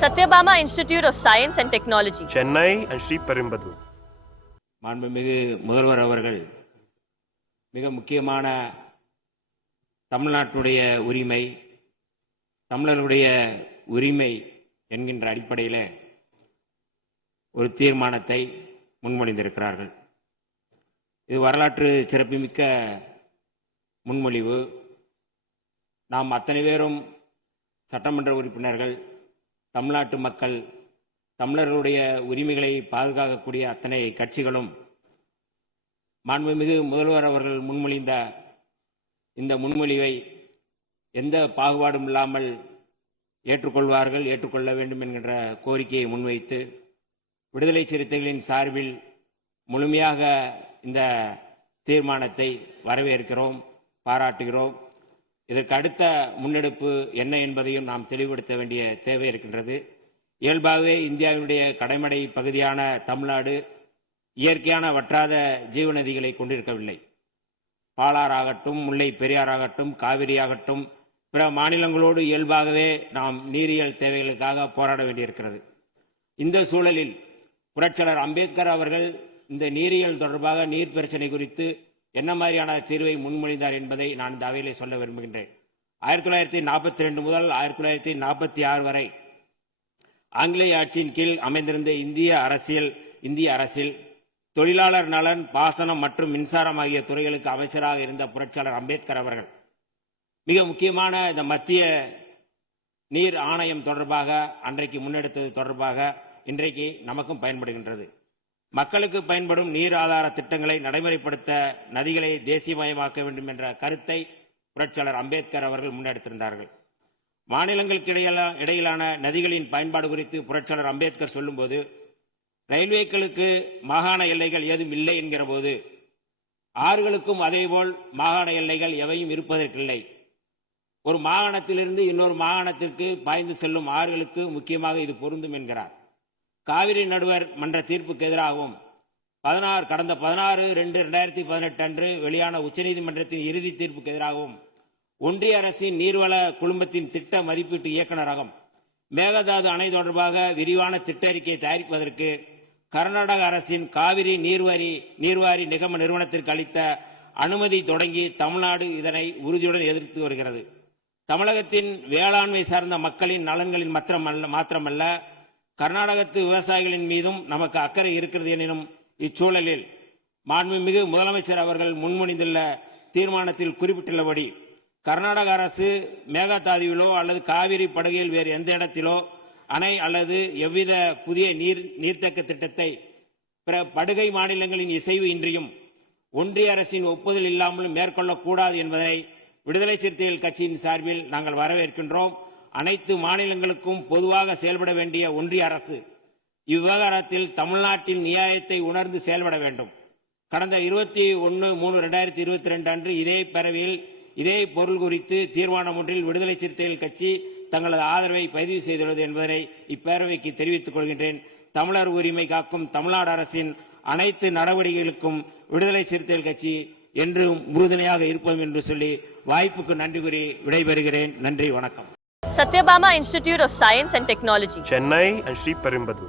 Satyabama Institute of Science and Technology, Chennai and Sri Perumbadur. மாண்புமிகு முதல்வர் அவர்கள் மிக முக்கியமான தமிழ்நாட்டுடைய உரிமை, தமிழர்களுடைய உரிமை என்கின்ற அடிப்படையில் ஒரு தீர்மானத்தை முன்மொழிந்திருக்கிறார்கள். இது வரலாற்று சிறப்புமிக்க முன்மொழிவு. நாம் அத்தனை பேரும் சட்டமன்ற உறுப்பினர்கள், தமிழ்நாட்டு மக்கள், தமிழர்களுடைய உரிமைகளை பாதுகாக்கக்கூடிய அத்தனை கட்சிகளும் மாண்புமிகு முதல்வர் அவர்கள் முன்மொழிந்த இந்த முன்மொழிவை எந்த பாகுபாடும் இல்லாமல் ஏற்றுக்கொள்வார்கள், ஏற்றுக்கொள்ள வேண்டும் என்கின்ற கோரிக்கையை முன்வைத்து விடுதலை சிறுத்தைகளின் சார்பில் முழுமையாக இந்த தீர்மானத்தை வரவேற்கிறோம், பாராட்டுகிறோம். இதற்கு அடுத்த முன்னெடுப்பு என்ன என்பதையும் நாம் தெளிவுபடுத்த வேண்டிய தேவை இருக்கின்றது. இயல்பாகவே இந்தியாவினுடைய கடைமடை பகுதியான தமிழ்நாடு இயற்கையான வற்றாத ஜீவநதிகளை கொண்டிருக்கவில்லை. பாலாறாகட்டும், முல்லை பெரியாறாகட்டும், காவிரியாகட்டும், பிற மாநிலங்களோடு இயல்பாகவே நாம் நீரியல் தேவைகளுக்காக போராட வேண்டியிருக்கிறது. இந்த சூழலில் புரட்சியாளர் அம்பேத்கர் அவர்கள் இந்த நீரியல் தொடர்பாக நீர் பிரச்சனை குறித்து என்ன மாதிரியான தீர்வை முன்மொழிந்தார் என்பதை நான் இந்த அவையிலே சொல்ல விரும்புகின்றேன். 1942 முதல் 1946 வரை ஆங்கிலேய ஆட்சியின் கீழ் அமைந்திருந்த இந்திய அரசில் தொழிலாளர் நலன், பாசனம் மற்றும் மின்சாரம் ஆகிய துறைகளுக்கு அமைச்சராக இருந்த புரட்சியாளர் அம்பேத்கர் அவர்கள் மிக முக்கியமான இந்த மத்திய நீர் ஆணையம் தொடர்பாக அன்றைக்கு முன்னெடுத்தது தொடர்பாக இன்றைக்கு நமக்கும் பயன்படுகின்றது. மக்களுக்கு பயன்படும் நீர் ஆதார திட்டங்களை நடைமுறைப்படுத்த நதிகளை தேசியமயமாக்க வேண்டும் என்ற கருத்தை புரட்சியாளர் அம்பேத்கர் அவர்கள் முன்னெடுத்திருந்தார்கள். மாநிலங்களுக்கு இடையிலான நதிகளின் பயன்பாடு குறித்து புரட்சியாளர் அம்பேத்கர் சொல்லும்போது, ரயில்வேக்களுக்கு மாகாண எல்லைகள் ஏதும் இல்லை என்கிற போது, ஆறுகளுக்கும் அதேபோல் மாகாண எல்லைகள் எவையும் இருப்பதற்கில்லை. ஒரு மாகாணத்திலிருந்து இன்னொரு மாகாணத்திற்கு பாய்ந்து செல்லும் ஆறுகளுக்கு முக்கியமாக இது பொருந்தும் என்கிறார். காவிரி நடுவர் மன்ற தீர்ப்புக்கு எதிராகவும் கடந்த 16/2/2018 அன்று வெளியான உச்சநீதிமன்றத்தின் இறுதி தீர்ப்புக்கு எதிராகவும் ஒன்றிய அரசின் நீர்வள குழுமத்தின் திட்ட மதிப்பீட்டு இயக்குநரகம் மேகதாது அணை தொடர்பாக விரிவான திட்ட அறிக்கையை தயாரிப்பதற்கு கர்நாடக அரசின் காவிரி நீர்வாரி நிகம நிறுவனத்திற்கு அளித்த அனுமதி தொடங்கி தமிழ்நாடு இதனை உறுதியுடன் எதிர்த்து வருகிறது. தமிழகத்தின் வேளாண்மை சார்ந்த மக்களின் நலன்களின் மாத்திரமல்ல, கர்நாடகத்து விவசாயிகளின் மீதும் நமக்கு அக்கறை இருக்கிறது எனினும் இச்சூழலில் மாண்புமிகு முதலமைச்சர் அவர்கள் முன்மொழிந்துள்ள தீர்மானத்தில் குறிப்பிட்டுள்ளபடி கர்நாடக அரசு மேகதாதுவிலோ அல்லது காவிரி படுகையில் வேறு எந்த இடத்திலோ அணை அல்லது எவ்வித புதிய நீர்த்தேக்க திட்டத்தை பிற படுகை மாநிலங்களின் இசைவு இன்றியும் ஒன்றிய அரசின் ஒப்புதல் இல்லாமலும் மேற்கொள்ளக்கூடாது என்பதை விடுதலை சிறுத்தைகள் கட்சியின் சார்பில் நாங்கள் வரவேற்கின்றோம். அனைத்து மாநிலங்களுக்கும் பொதுவாக செயல்பட வேண்டிய ஒன்றிய அரசு இவ்விவகாரத்தில் தமிழ்நாட்டின் நியாயத்தை உணர்ந்து செயல்பட வேண்டும். கடந்த 21/3/2022 அன்று இதே பேரவையில் இதே பொருள் குறித்து தீர்மானம் ஒன்றில் விடுதலை சிறுத்தைகள் கட்சி தங்களது ஆதரவை பதிவு செய்துள்ளது என்பதனை இப்பேரவைக்கு தெரிவித்துக் கொள்கின்றேன். தமிழர் உரிமை காக்கும் தமிழ்நாடு அரசின் அனைத்து நடவடிக்கைகளுக்கும் விடுதலை சிறுத்தைகள் கட்சி என்றும் உறுதுணையாக இருப்போம் என்று சொல்லி வாய்ப்புக்கு நன்றி கூறி விடைபெறுகிறேன். நன்றி, வணக்கம். Satyabama Institute of Science and Technology, Chennai and Sri Perumbadur.